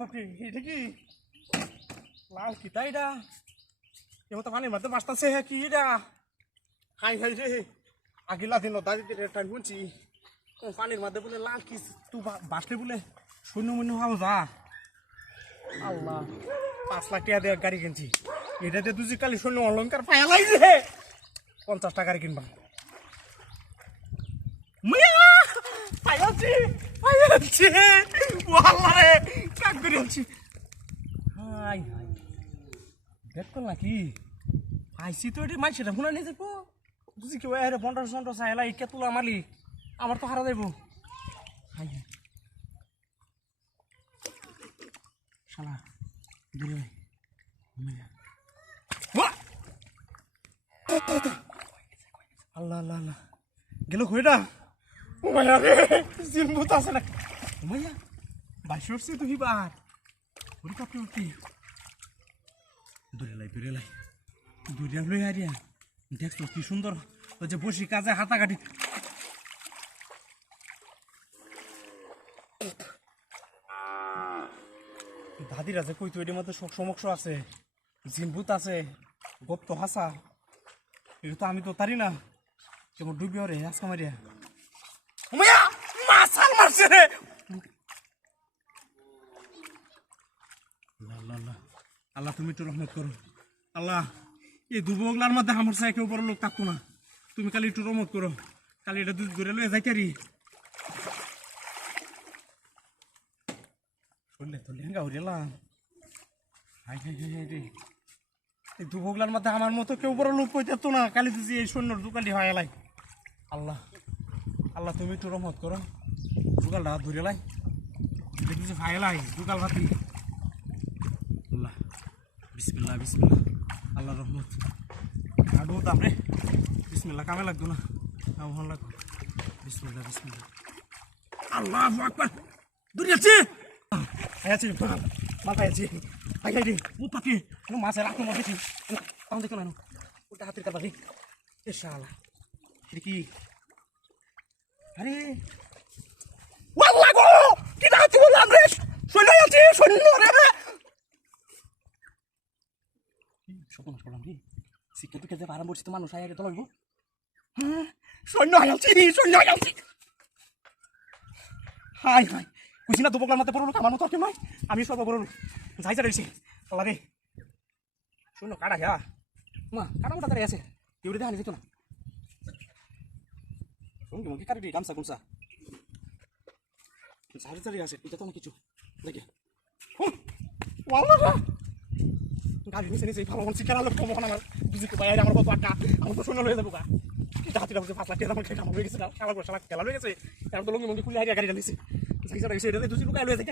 বাপরে এটা কি লাল কিতা এটা এমন তো পানির মধ্যে বাঁচতেছে কি এটা হাই হাই রে আগিলা দিন টাইম বলছি পানির মধ্যে বলে লাল কি তুই বাঁচলে বলে শূন্য মূন্য হওয়া যা আল্লাহ 5 লাখ টাকা দিয়ে গাড়ি কিনছি এটাতে তুই কালি শূন্য অলঙ্কার পায়া লাগছে 50 টাকার কিনবা পাইছি রে কাক করে আছি হাই হাই দেখো নাকি আইসি তো এটি মাইছে শুনা নিয়ে যাবো বুঝি কি আরে 50 চাইলা ইকে তোলা মালি আমার তো হারা যাইব হাই হাই শালা দূরে আল্লাহ আল্লাহ আল্লাহ গেল কইটা ও ভাইয়া রে জিনবুত আছে না ভাইয়া বাইশরছি তুই বার ওরে কাপড় উঠি দূরে লাই দূরে লই আরিয়া দেখছো কি সুন্দর ওই যে বসি কাজে হাতা কাটি দাদিরা যে কই তুই এর মধ্যে সমস্যা আছে জিনবুত আছে গপ্ত হাসা এটা তো আমি তো তারি না কেমন ডুবি রে আজকা মারিয়া মায়া মাছাল মারছে রে আল্লাহ আল্লাহ তুমি একটু রহমত করো আল্লাহ এই দুবগলার মধ্যে আমার সাথে কেউ বড় লোক থাকতো না তুমি কালি একটু রহমত করো কালি এটা দুধ ধরে লয়ে যাইতারি শুনলে তো লেহেঙ্গা হরিলাম হাই হাই হাই রে এই দুবগলার মধ্যে আমার মতো কেউ বড় লোক কইতো না কালি তুই এই সৈন্যর দোকানটি হয় এলাই আল্লাহ আল্লাহ তুমি একটু রহমত করো দুকালটা ধরে লাই দেখতেছি ভাই লাই দুকাল ভাতি আল্লাহ বিসমিল্লাহ বিসমিল্লাহ আল্লাহ রহমত আডু দাম রে বিসমিল্লাহ কামে লাগতো না আমার লাগতো বিসমিল্লাহ বিসমিল্লাহ আল্লাহু আকবার দূরে আছে আছি মাল পাইছি হাই হাই রে ও পাপি নো মাছের আক্রমণ দেখি পাও দেখো না ওটা হাতের কাটা রে এ শালা কি আরে ওয়াল্লাহ গো কি দাঁতি বললাম রে শোনা যাচ্ছে শোনো রে সপন করলাম রে সিকে তো কেটে আরাম করছি তো মানুষ আগে তো লাগবো হ্যাঁ শোনো যাচ্ছি হাই হাই বুঝি না দুবগলার মধ্যে বড় লোক আমার মতো কেউ নয় আমি সর্ব বড় লোক যাই যা রয়েছি আল্লাহ রে শোনো কাটা হ্যাঁ মা কাটা মোটা দাঁড়িয়ে আছে কেউ দেখা যেত না সঙ্গে মঙ্কি কাটি গামছা গুমছা ঝাড়ি ঝাড়ি আছে এটা তো না কিছু দেখে গাড়ি নিচে ভালো মন শিকার লোক কমন আমার বুঝিতে পাই আমার কত আটা আমার তো শোনা লয়ে যাবো গা হাতিটা হচ্ছে 5 লাখ টাকা আমার খেলা হয়ে গেছে খেলা হয়ে গেছে এখন তো লঙ্গি মঙ্গি খুলে হারিয়া গাড়ি চালিয়েছে এটা দুজি লুকায় লয়ে যায়